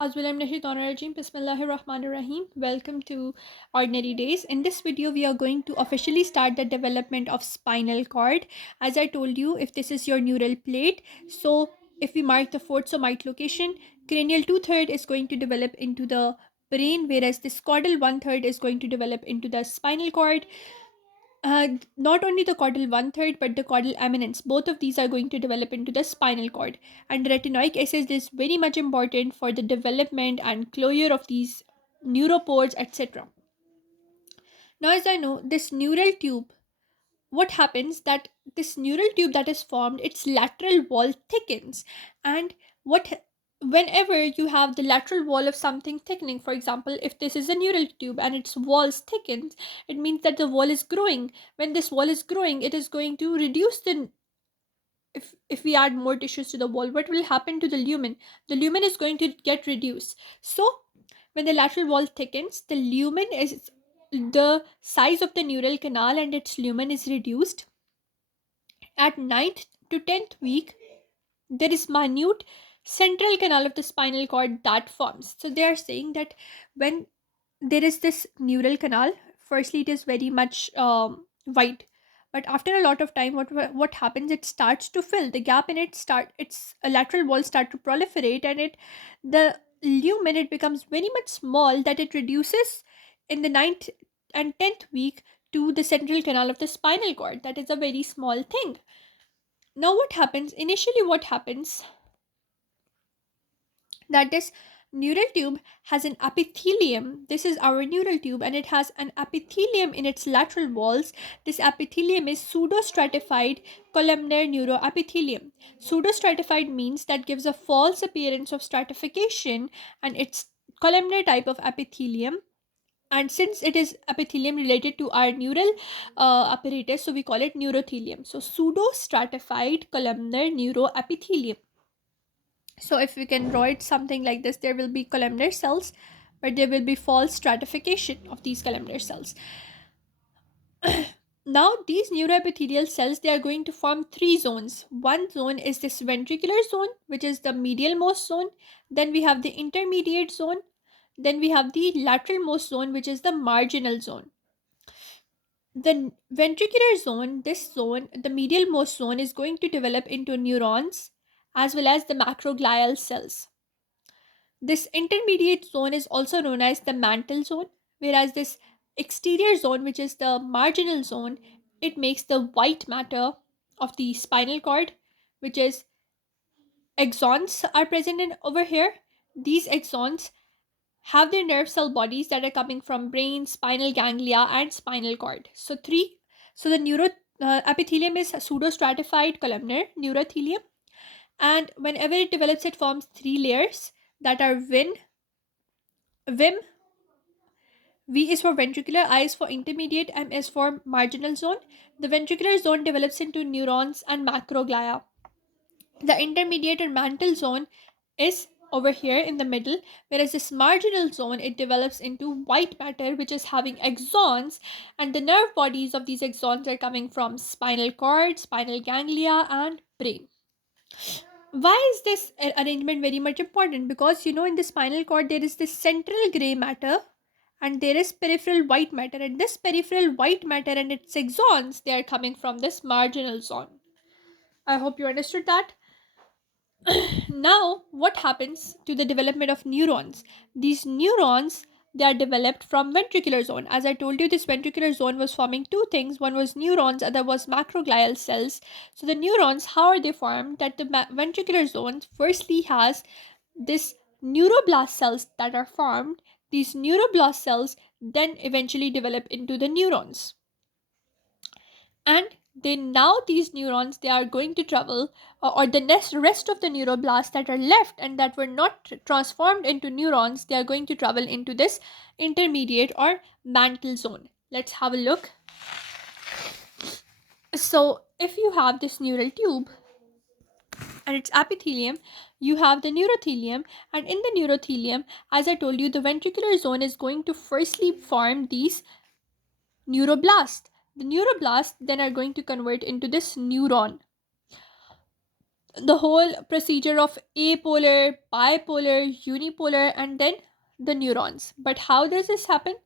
Bismillahirrahmanirrahim. Welcome to Ordinary Days. In this video, we are going to officially start the development of spinal cord. As I told you, if this is your neural plate, so if we mark the fourth somite location, cranial two-third is going to develop into the brain, whereas this caudal one-third is going to develop into the spinal cord. Not only the caudal one third but the caudal eminence, both of these are going to develop into the spinal cord, and retinoic acid is very much important for the development and closure of these neuropores, etc. Now, as I know, this neural tube, what happens that this neural tube that is formed, its lateral wall thickens, and what whenever you have the lateral wall of something thickening, for example, if this is a neural tube and its walls thickens, it means that the wall is growing. When this wall is growing, it is going to reduce the, if we add more tissues to the wall, what will happen to the lumen? The lumen is going to get reduced. So when the lateral wall thickens, the lumen is, the size of the neural canal and its lumen is reduced. At ninth to 10th week, there is minute central canal of the spinal cord that forms. So they are saying that when there is this neural canal, firstly it is very much wide, but after a lot of time, what happens, it starts to fill the gap in it, start its lateral walls start to proliferate, and it, the lumen, it becomes very much small, that it reduces in the ninth and 10th week to the central canal of the spinal cord. That is a very small thing. Now what happens, initially what happens, that this neural tube has an epithelium. This is our neural tube and it has an epithelium in its lateral walls. This epithelium is pseudostratified columnar neuroepithelium. Pseudostratified means that gives a false appearance of stratification, and it's columnar type of epithelium. And since it is epithelium related to our neural apparatus, so we call it neurothelium. So pseudostratified columnar neuroepithelium. So if we can draw it something like this, there will be columnar cells, but there will be false stratification of these columnar cells. Now these neuroepithelial cells, they are going to form three zones. One zone is this ventricular zone, which is the medial most zone. Then we have the intermediate zone. Then we have the lateral most zone, which is the marginal zone. The ventricular zone, this zone, the medial most zone, is going to develop into neurons as well as the macroglial cells. This intermediate zone is also known as the mantle zone, whereas this exterior zone, which is the marginal zone, it makes the white matter of the spinal cord, which is axons are present in over here. These axons have their nerve cell bodies that are coming from brain, spinal ganglia, and spinal cord. So three. So the neuro epithelium is pseudostratified columnar neurothelium, and whenever it develops, it forms three layers that are VIM. V is for ventricular, I is for intermediate, M is for marginal zone. The ventricular zone develops into neurons and macroglia. The intermediate or mantle zone is over here in the middle, whereas this marginal zone, it develops into white matter, which is having axons, and the nerve bodies of these axons are coming from spinal cord, spinal ganglia, and brain. Why is this arrangement very much important? Because in the spinal cord there is this central gray matter and there is peripheral white matter, and this peripheral white matter and its axons, they are coming from this marginal zone. I hope you understood that. Now what happens to the development of neurons? These neurons, they are developed from ventricular zone. As I told you, this ventricular zone was forming two things. One was neurons, other was macroglial cells. So the neurons, how are they formed? That the ventricular zone firstly has this neuroblast cells that are formed. These neuroblast cells then eventually develop into the neurons, and these neurons, they are going to travel, or the rest of the neuroblasts that are left and that were not transformed into neurons, they are going to travel into this intermediate or mantle zone. Let's have a look. So if you have this neural tube and its epithelium, you have the neurothelium, and in the neurothelium, as I told you, the ventricular zone is going to firstly form these neuroblasts. The neuroblasts then are going to convert into this neuron. the whole procedure of apolar, bipolar, unipolar, and then the neurons. But how does this happen?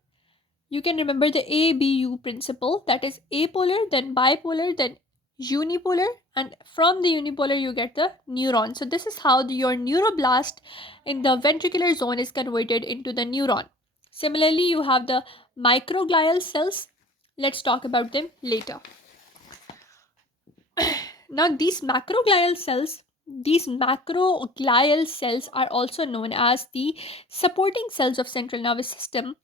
You can remember the ABU principle, that is apolar, then bipolar, then unipolar, and from the unipolar you get the neuron. So this is how your neuroblast in the ventricular zone is converted into the neuron. Similarly, you have the microglial cells. Let's talk about them later. Now these macroglial cells are also known as the supporting cells of central nervous system.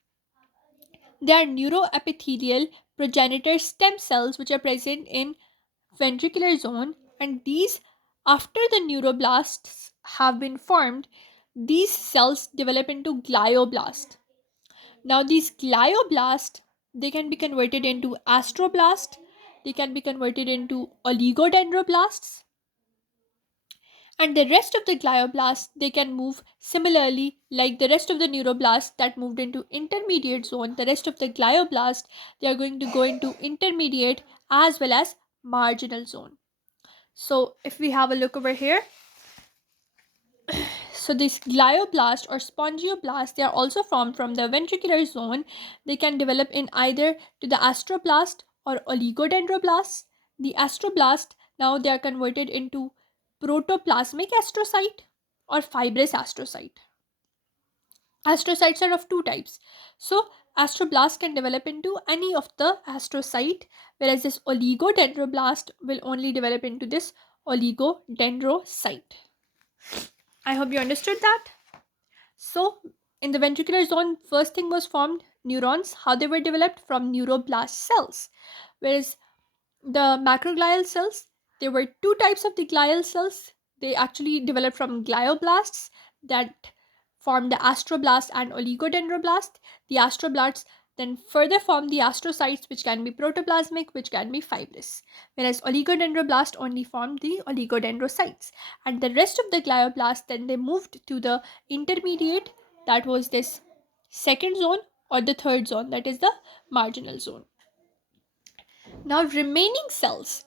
They are neuroepithelial progenitor stem cells which are present in ventricular zone, and these, after the neuroblasts have been formed, these cells develop into glioblast. Now these glioblast, they can be converted into astroblast, they can be converted into oligodendroblasts, and the rest of the glioblasts, they can move similarly like the rest of the neuroblasts that moved into intermediate zone. The rest of the glioblast, they are going to go into intermediate as well as marginal zone. So if we have a look over here, so this glioblast or spongioblast, they are also formed from the ventricular zone. They can develop in either to the astroblast or oligodendroblasts. The astroblast, now they are converted into protoplasmic astrocyte or fibrous astrocyte. Astrocytes are of two types. So astroblast can develop into any of the astrocyte, whereas this oligodendroblast will only develop into this oligodendrocyte. I hope you understood that. So, in the ventricular zone, first thing was formed neurons. How they were developed? From neuroblast cells. Whereas the macroglial cells, there were two types of the glial cells. They actually developed from glioblasts that formed the astroblast and oligodendroblast. The astroblasts then further form the astrocytes, which can be protoplasmic, which can be fibrous, whereas oligodendroblast only formed the oligodendrocytes, and the rest of the glioblasts then they moved to the intermediate, that was this second zone or the third zone, that is the marginal zone. Now remaining cells,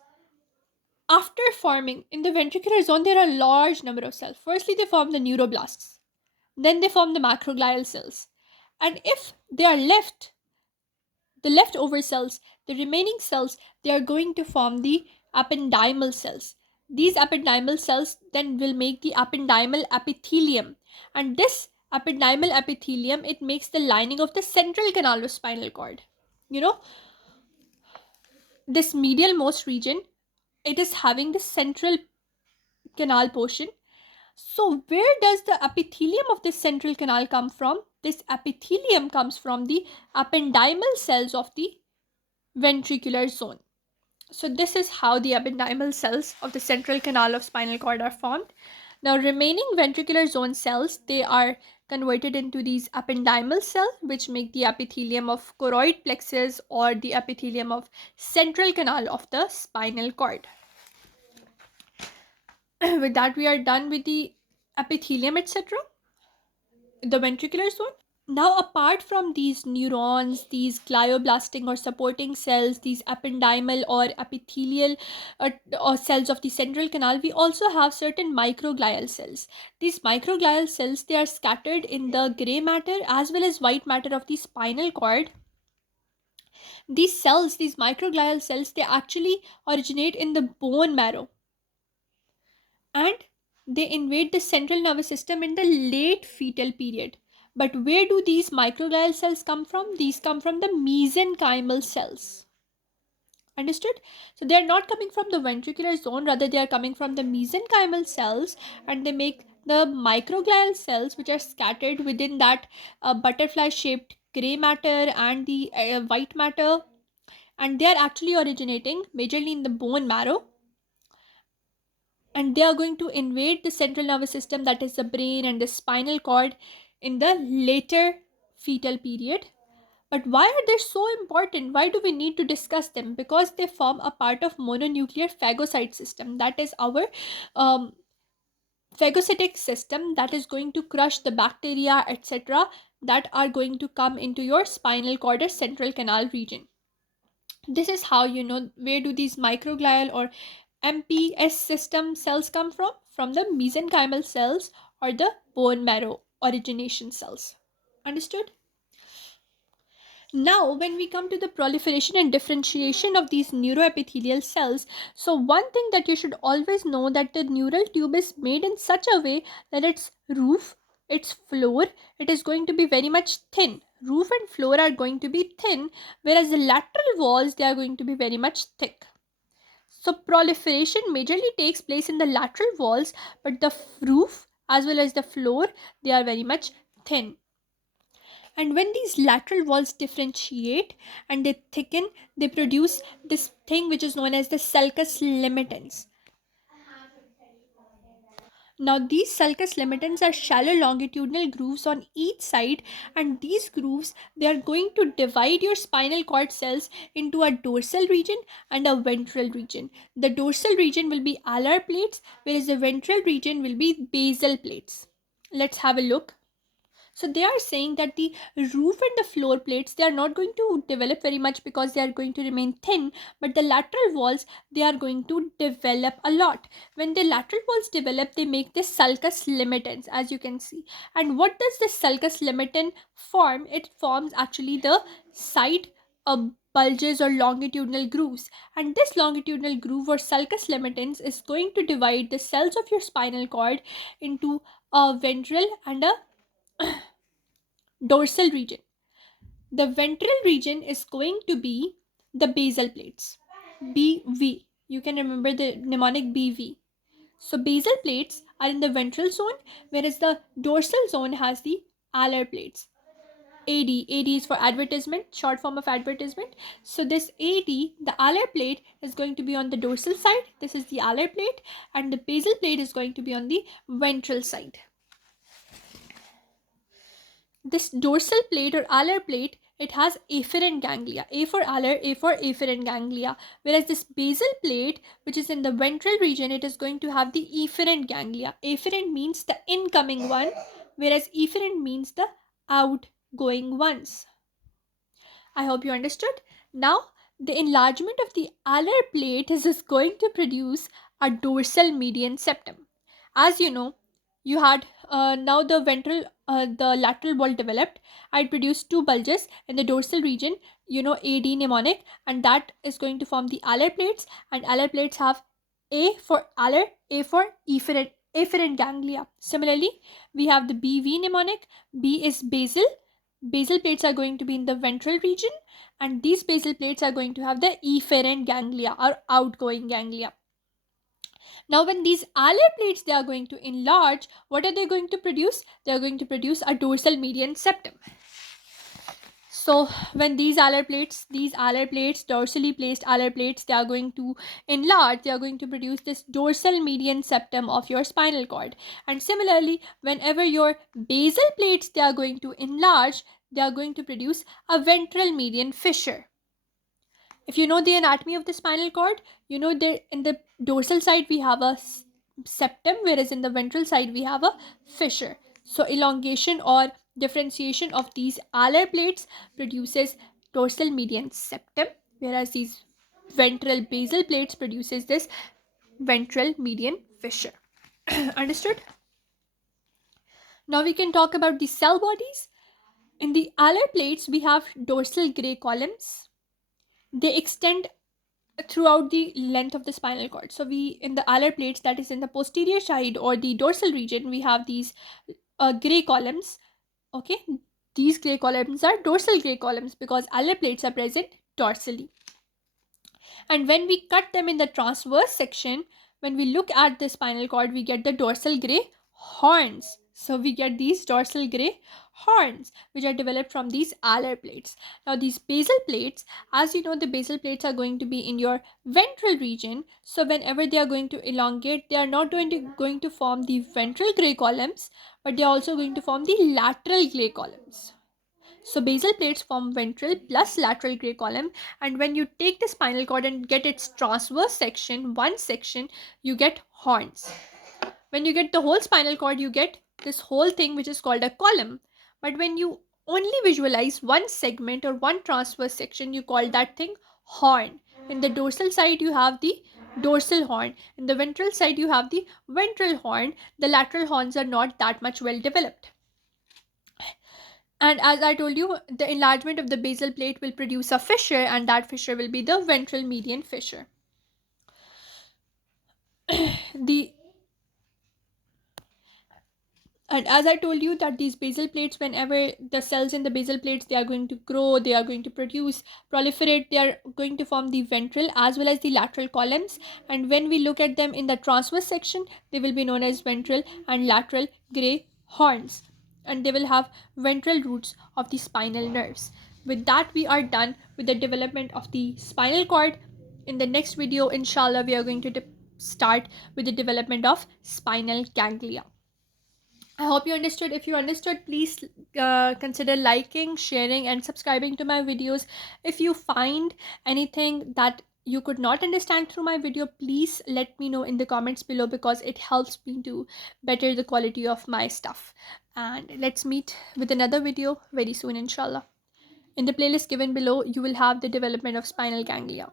after forming in the ventricular zone, there are a large number of cells. Firstly, they form the neuroblasts, then they form the macroglial cells, and if they are left, the leftover cells, the remaining cells, they are going to form the ependymal cells. These ependymal cells then will make the ependymal epithelium, and this ependymal epithelium, it makes the lining of the central canal of spinal cord. You know, this medial most region, it is having the central canal portion. So where does the epithelium of this central canal come from? This epithelium comes from the ependymal cells of the ventricular zone. So this is how the ependymal cells of the central canal of spinal cord are formed. Now remaining ventricular zone cells, they are converted into these ependymal cells, which make the epithelium of choroid plexus or the epithelium of central canal of the spinal cord. With that, we are done with the epithelium, etc., the ventricular zone. Now, apart from these neurons, these glioblasting or supporting cells, these ependymal or epithelial or cells of the central canal, we also have certain microglial cells. These microglial cells, they are scattered in the gray matter as well as white matter of the spinal cord. These cells, these microglial cells, they actually originate in the bone marrow, and they invade the central nervous system in the late fetal period. But where do these microglial cells come from? These come from the mesenchymal cells. Understood? So they are not coming from the ventricular zone, rather they are coming from the mesenchymal cells, and they make the microglial cells which are scattered within that butterfly shaped gray matter and the white matter, and they are actually originating majorly in the bone marrow, and they are going to invade the central nervous system, that is the brain and the spinal cord, in the later fetal period. But why are they so important? Why do we need to discuss them? Because they form a part of mononuclear phagocyte system, that is our um, phagocytic system that is going to crush the bacteria, etc., that are going to come into your spinal cord or central canal region. This is how you know where do these microglial or MPS system cells come from? From the mesenchymal cells or the bone marrow origination cells. Understood? Now, when we come to the proliferation and differentiation of these neuroepithelial cells, so one thing that you should always know that the neural tube is made in such a way that its roof, its floor, it is going to be very much thin. Roof and floor are going to be thin, whereas the lateral walls, they are going to be very much thick. So proliferation majorly takes place in the lateral walls, but the roof as well as the floor, they are very much thin. And when these lateral walls differentiate and they thicken, they produce this thing which is known as the sulcus limitans. Now, these sulcus limitans are shallow longitudinal grooves on each side, and these grooves, they are going to divide your spinal cord cells into a dorsal region and a ventral region. The dorsal region will be alar plates, whereas the ventral region will be basal plates. Let's have a look. So they are saying that the roof and the floor plates, they are not going to develop very much because they are going to remain thin, but the lateral walls, they are going to develop a lot. When the lateral walls develop, they make this sulcus limitans, as you can see. And what does this sulcus limitan form? It forms actually the side bulges or longitudinal grooves, and this longitudinal groove or sulcus limitans is going to divide the cells of your spinal cord into a ventral and a dorsal region. The ventral region is going to be the basal plates, BV. You can remember the mnemonic BV. So basal plates are in the ventral zone, whereas the dorsal zone has the alar plates. AD is for advertisement, short form of advertisement. So this AD, the alar plate, is going to be on the dorsal side. This is the alar plate, and the basal plate is going to be on the ventral side. This dorsal plate or alar plate, it has afferent ganglia. A for alar, A for afferent ganglia. Whereas this basal plate, which is in the ventral region, it is going to have the efferent ganglia. Afferent means the incoming one, whereas efferent means the outgoing ones. I hope you understood. Now, the enlargement of the alar plate is going to produce a dorsal median septum. As you know, you had now the the lateral wall developed. I produced two bulges in the dorsal region, AD mnemonic, and that is going to form the alar plates. And alar plates have A for alar, A for efferent ganglia. Similarly, we have the BV mnemonic. B is basal. Basal plates are going to be in the ventral region, and these basal plates are going to have the efferent ganglia or outgoing ganglia. Now, when these alar plates, they are going to enlarge, what are they going to produce? They are going to produce a dorsal median septum. So when these alar plates, dorsally placed alar plates, they are going to enlarge, they are going to produce this dorsal median septum of your spinal cord. And similarly, whenever your basal plates, they are going to enlarge, they are going to produce a ventral median fissure. If you know the anatomy of the spinal cord, you know that in the dorsal side we have a septum, whereas in the ventral side we have a fissure. So elongation or differentiation of these alar plates produces dorsal median septum, whereas these ventral basal plates produces this ventral median fissure. Understood? Now we can talk about the cell bodies. In the alar plates, we have dorsal gray columns. They extend throughout the length of the spinal cord. So we, in the alar plates, that is in the posterior side or the dorsal region, we have these gray columns. Okay, these gray columns are dorsal gray columns because alar plates are present dorsally. And when we cut them in the transverse section, when we look at the spinal cord, we get the dorsal gray horns. So we get these dorsal gray horns which are developed from these alar plates. Now these basal plates, as you know, the basal plates are going to be in your ventral region. So whenever they are going to elongate, they are not going to form the ventral gray columns, but they are also going to form the lateral gray columns. So basal plates form ventral plus lateral gray column, and when you take the spinal cord and get its transverse section, one section, you get horns. When you get the whole spinal cord, you get this whole thing which is called a column. But when you only visualize one segment or one transverse section, you call that thing horn. In the dorsal side, you have the dorsal horn. In the ventral side, you have the ventral horn. The lateral horns are not that much well developed. And as I told you, the enlargement of the basal plate will produce a fissure, and that fissure will be the ventral median fissure. The And as I told you that these basal plates, whenever the cells in the basal plates, they are going to grow, they are going to produce, proliferate, they are going to form the ventral as well as the lateral columns. And when we look at them in the transverse section, they will be known as ventral and lateral gray horns. And they will have ventral roots of the spinal nerves. With that, we are done with the development of the spinal cord. In the next video, inshallah, we are going to start with the development of spinal ganglia. I hope you understood. If you understood, please consider liking, sharing, and subscribing to my videos. If you find anything that you could not understand through my video, please let me know in the comments below, because it helps me to better the quality of my stuff. And let's meet with another video very soon, inshallah. In the playlist given below, you will have the development of spinal ganglia.